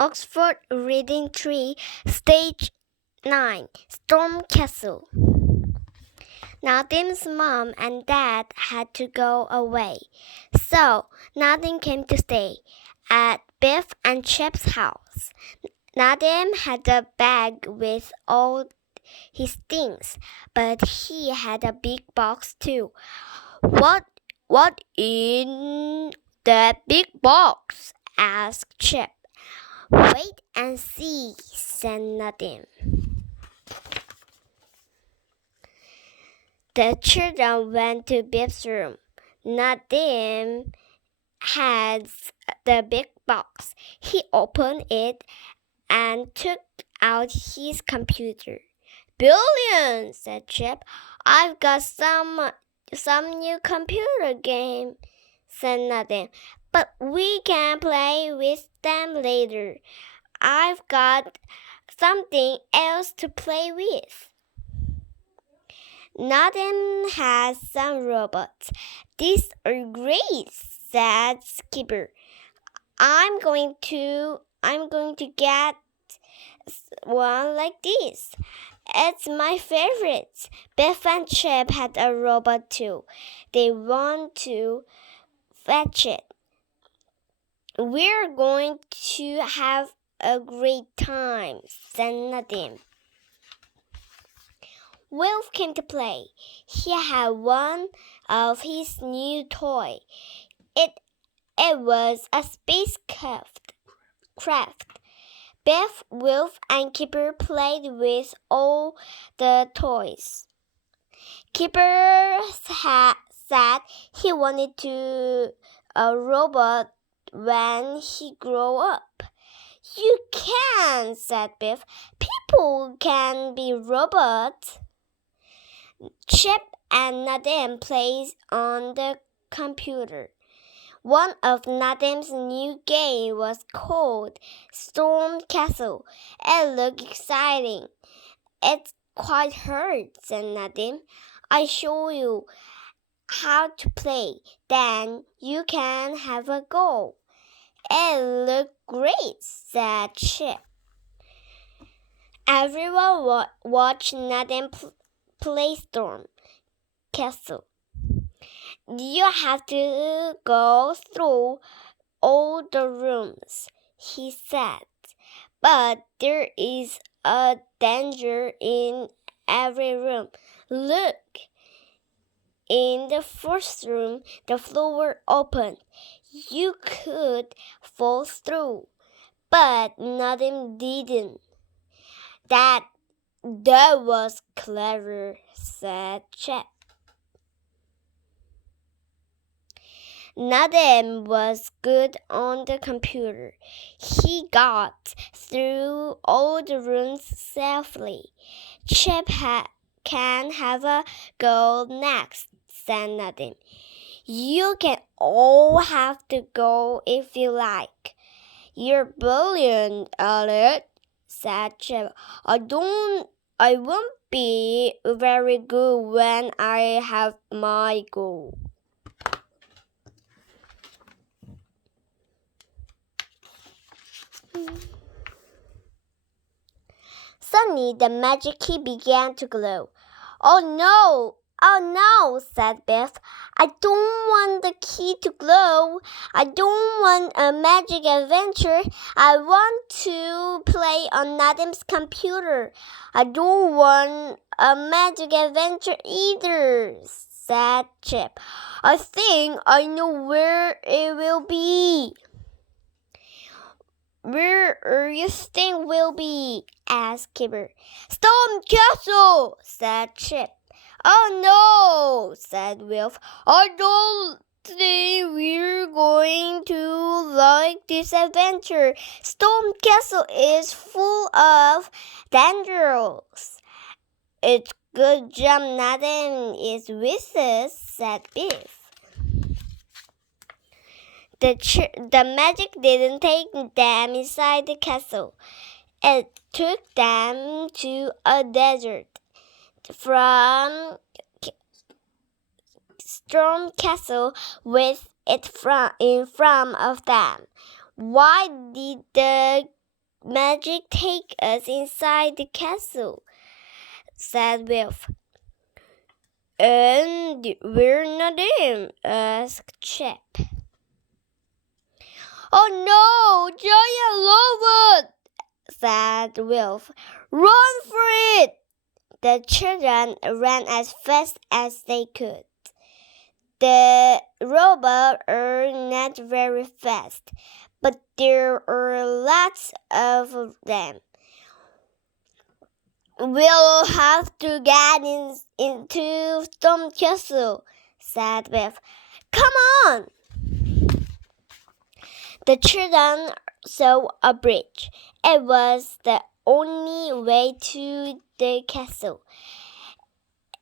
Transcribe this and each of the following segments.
Oxford Li딩트리 Stage 9 Storm Castle. Nadim's mom and dad had to go away, so Nadim came to stay at Biff and Chip's house. Nadim had a bag with all his things, but he had a big box too. What in that big box? Asked Chip. Wait and see, said Nadim. The children went to Biff's room. Nadim had the big box. He opened it and took out his computer. Brilliant, said Chip. I've got some new computer game, said Nadim. But we can play with them later. I've got something else to play with. Nadim has some robots. These are great, said Skipper. I'm going to get one like this. It's my favorite. Biff and Chip had a robot too. They want to fetch it. We're going to have a great time, said Nadim. Wilf came to play. He had one of his new toys. It was a spacecraft. Biff, Wilf, and Kipper played with all the toys. Kipper said he wanted to a robot when he grew up. You can, said Biff. People can be robots. Chip and Nadim played on the computer. One of Nadim's new games was called Storm Castle. It looked exciting. It's quite hard, said Nadim. I'll show you how to play. Then you can have a go. It looked great, said Chip. Everyone watched Nadim play Storm Castle. You have to go through all the rooms, he said. But there is a danger in every room. Look! In the first room, the floor opened. You could fall through, but Nadim didn't. That was clever, said Chip. Nadim was good on the computer. He got through all the rooms safely. Chip can have a go next, said Nadim. You can all have to go if you like. You're brilliant, Elliot, said Chip. I won't be very good when I have my go. Suddenly, the magic key began to glow. Oh no, said Biff. I don't want the key to glow. I don't want a magic adventure. I want to play on Nadim's computer. I don't want a magic adventure either, said Chip. I think I know where it will be. Where you think will be? Asked Kipper. Storm Castle, said Chip. Oh no, said Wilf. I don't think we're going to like this adventure. Storm Castle is full of dangers. It's good job Nadim is with us, said Biff. The magic didn't take them inside the castle. It took them to a desert. From Storm Castle with it in front of them. Why did the magic take us inside the castle," said Wilf. "And we're not in?" asked Chip. "Oh no, giant robot!" said Wilf. "Run for it!" The children ran as fast as they could. The robots are not very fast, but there are lots of them. "We'll have to get into Storm Castle," said Wilf. "Come on!" The children saw a bridge. It was the only way to the castle.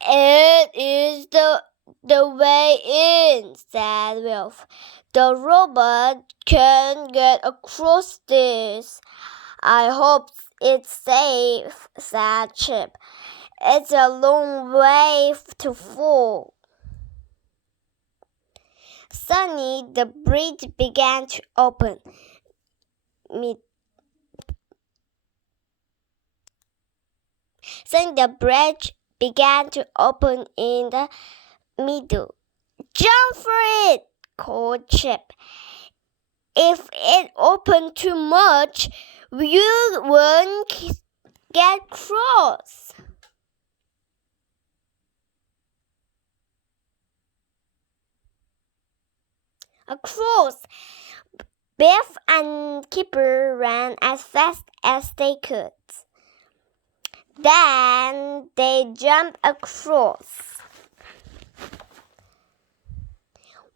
"It is the way in," said Wilf. "The robot can get across this." "I hope it's safe," said Chip. "It's a long way to fall." Suddenly, the bridge began to open. In the middle. "Jump for it!" called Chip. "If it opened too much, you won't get cross." Across, Biff and Kipper ran as fast as they could. Then they jumped across.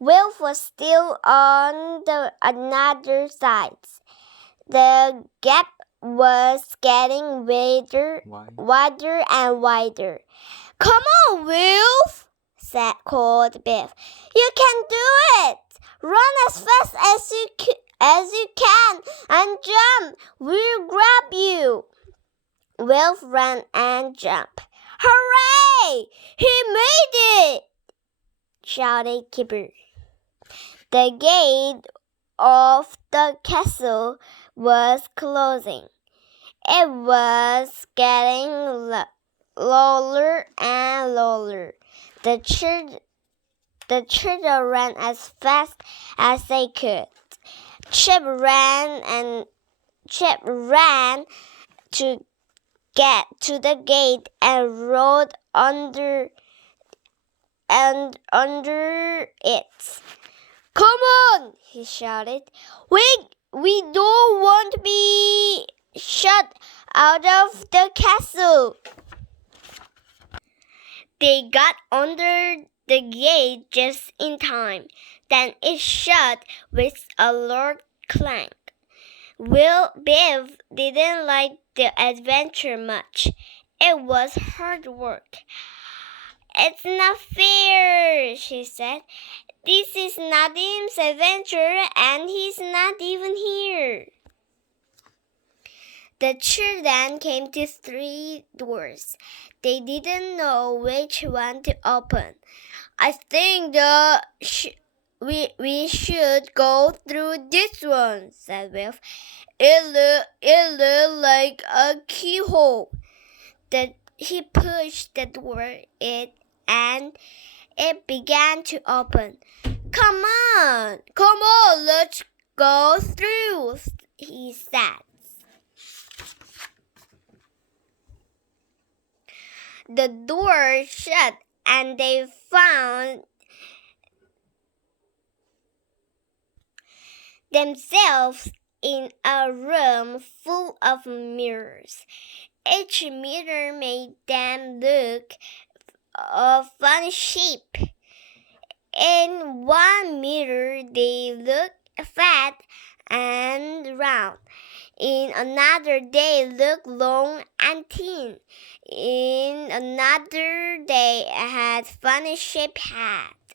Wilf was still on the another side. The gap was getting wider and wider. "Come on, Wilf!" called Biff. "You can do it! Run as fast as you can and jump! We'll grab you!" Wilf ran and jumped. "Hooray! He made it!" shouted Kipper. The gate of the castle was closing. It was getting lower and lower. The children ran as fast as they could. Chip ran to get to the gate and rolled under it. "Come on!" he shouted. We don't want to be shut out of the castle." They got under the gate just in time. Then it shut with a loud clang. Biff didn't like the adventure much. It was hard work. "It's not fair," she said. "This is Nadim's adventure, and he's not even here." The children came to 3 doors. They didn't know which one to open. "I think we should go through this one," said Wilf. It looked like a keyhole." He pushed the door and it began to open. Come on, let's go through," he said. The door shut and they found themselves in a room full of mirrors. Each mirror made them look a funny shape. In one mirror, they looked fat and round. In another, they looked long and thin. In another, they had funny-shaped heads.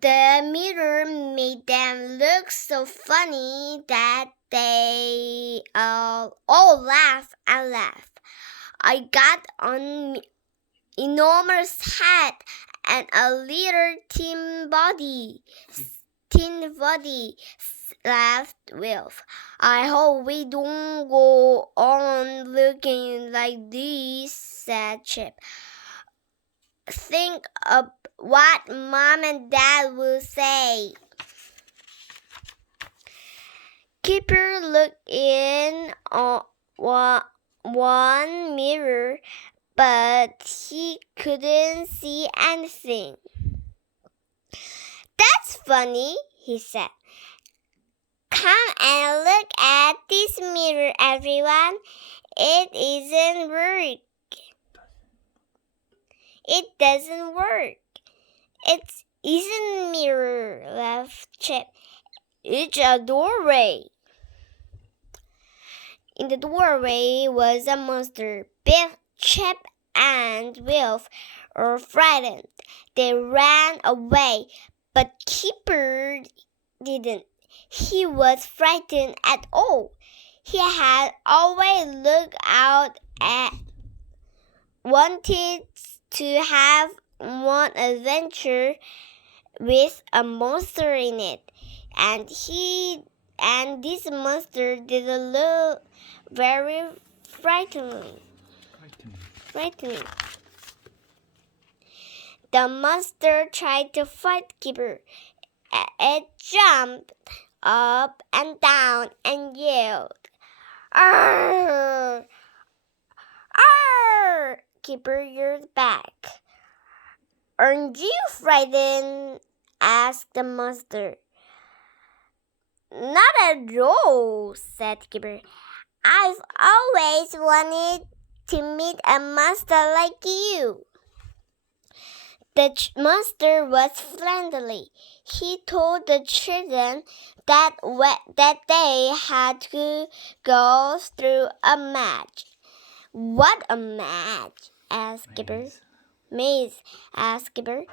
The mirror made them look so funny that they all laughed and laughed. I got an enormous head and a little thin body, laughed Wilf. I hope we don't go on looking like this, said Chip. Think of what Mom and Dad will say. Keeper looked in one mirror, but he couldn't see anything. That's funny, he said. Come and look at this mirror, everyone. It doesn't work. It isn't a mirror, laughed Chip. It's a doorway. In the doorway was a monster. Biff, Chip, and Wilf were frightened. They ran away, but Keeper didn't. He was frightened at all. He had always looked out and wanted to have one adventure with a monster in it. And this monster didn't look very frightening. The monster tried to fight Keeper. It jumped up and down and yelled, "Arr! Arr!" Keeper yelled back. "Aren't you frightened?" asked the monster. "Not at all," said Keeper. "I've always wanted to meet a monster like you." The monster was friendly. He told the children that they had to go through a match. "What a match?" asked Keeper. Maze, asked Keeper.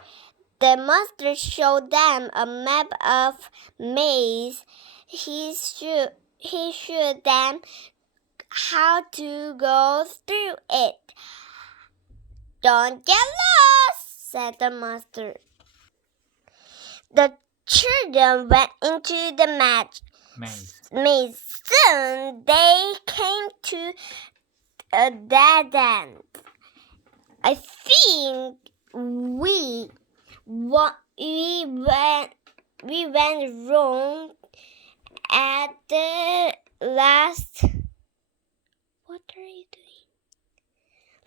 The monster showed them a map of maze. He showed them how to go through it. "Don't get lost," said the monster. The children went into the maze. Soon they came to a dead end. "I think we went wrong at the last. What are you doing?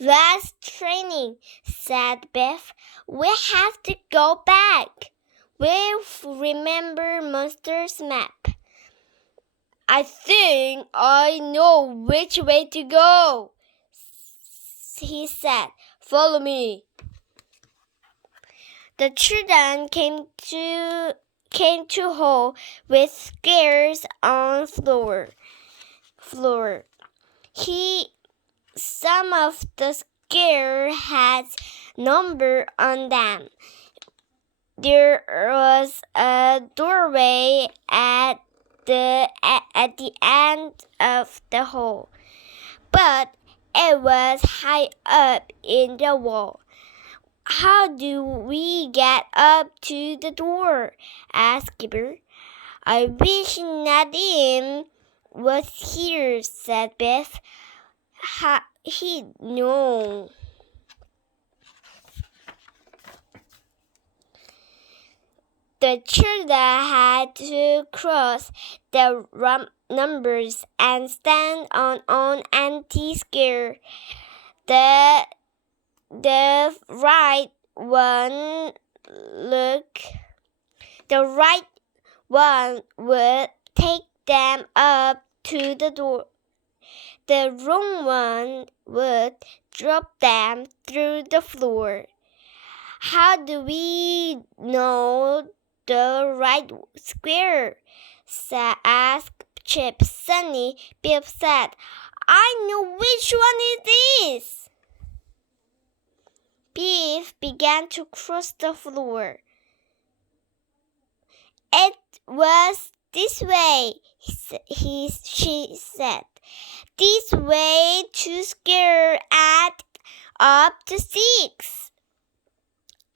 Last training," said Biff. "We have to go back. We'll remember Monster's map." "I think I know which way to go," he said. "Follow me." The children came to hall with squares on floor. Some of the square had number on them. There was a doorway at the end of the hall, but it was high up in the wall. "How do we get up to the door?" asked Keeper. "I wish Nadim was here," said Biff. He'd know. The children had to cross the numbers and stand on an empty square. The right one would take them up to the door. The wrong one would drop them through the floor. "How do we know the right square?" asked Chip. "Sunny," Biff said. "I know which one it is." Biff began to cross the floor. "It was this way," she said. "This way to square add up to 6.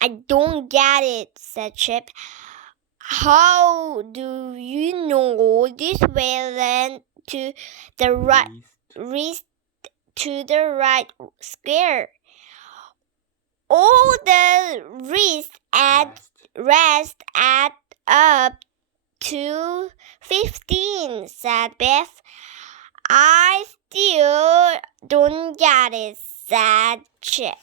"I don't get it," said Chip. How do you know this way led to the right wrist to the right square? All the rest add up to 15, said Beth. I still don't get it, said Chip.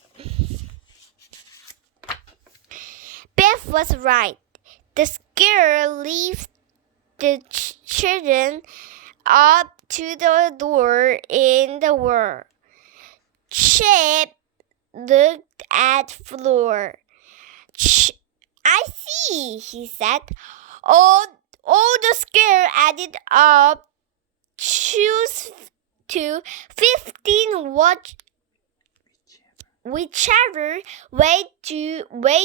Beth was right. The square leaves the children up to the door in the wall. Chip looked at floor. I see, he said. All the square added up to 15 whichever way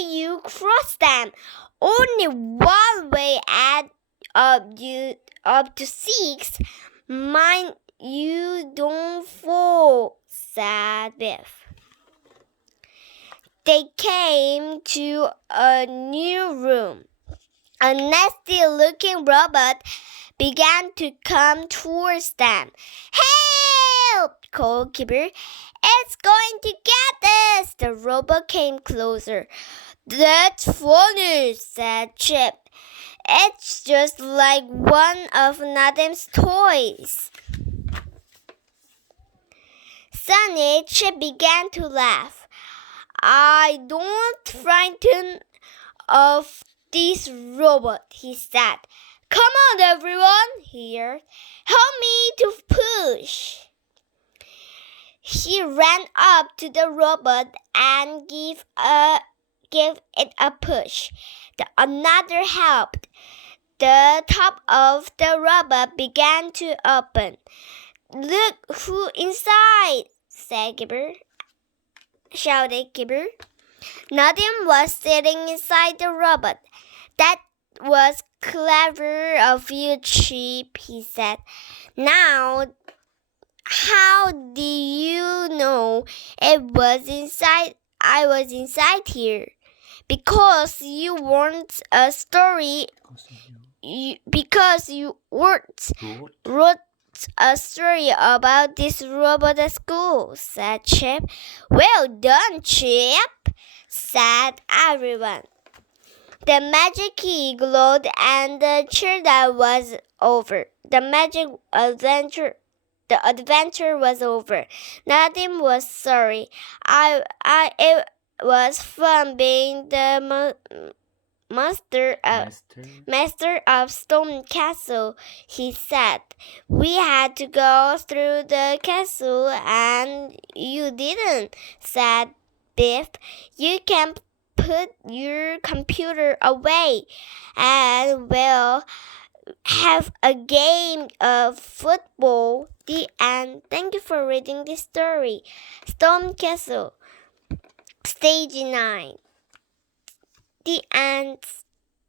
you cross them. Only one way add up to 6. Mind you don't fall, said Biff. They came to a new room. A nasty-looking robot began to come towards them. Help! called Kipper. It's going to get us! The robot came closer. That's funny, said Chip. It's just like one of Nadim's toys. Suddenly, Chip began to laugh. I don't frighten of this robot, he said. Come on, everyone, he yelled. Help me to push. He ran up to the robot and gave it a push. Another helped. The top of the robot began to open. Look who inside, shouted Gibber. Nadim was sitting inside the robot. That was clever of you, Chip, he said. Now, how do you know I was inside here? Because you weren't a story. Because you wrote a story about this robot at school, said Chip. Well done, Chip, said everyone. The magic key glowed and the cheer-down was over. The adventure was over. Nadim was sorry. It was fun being the master of Stone Castle, he said. We had to go through the castle and you didn't, said Biff. You can put your computer away and we'll have a game of football. The end. Thank you for reading this story. Stone Castle, Stage 9. The end.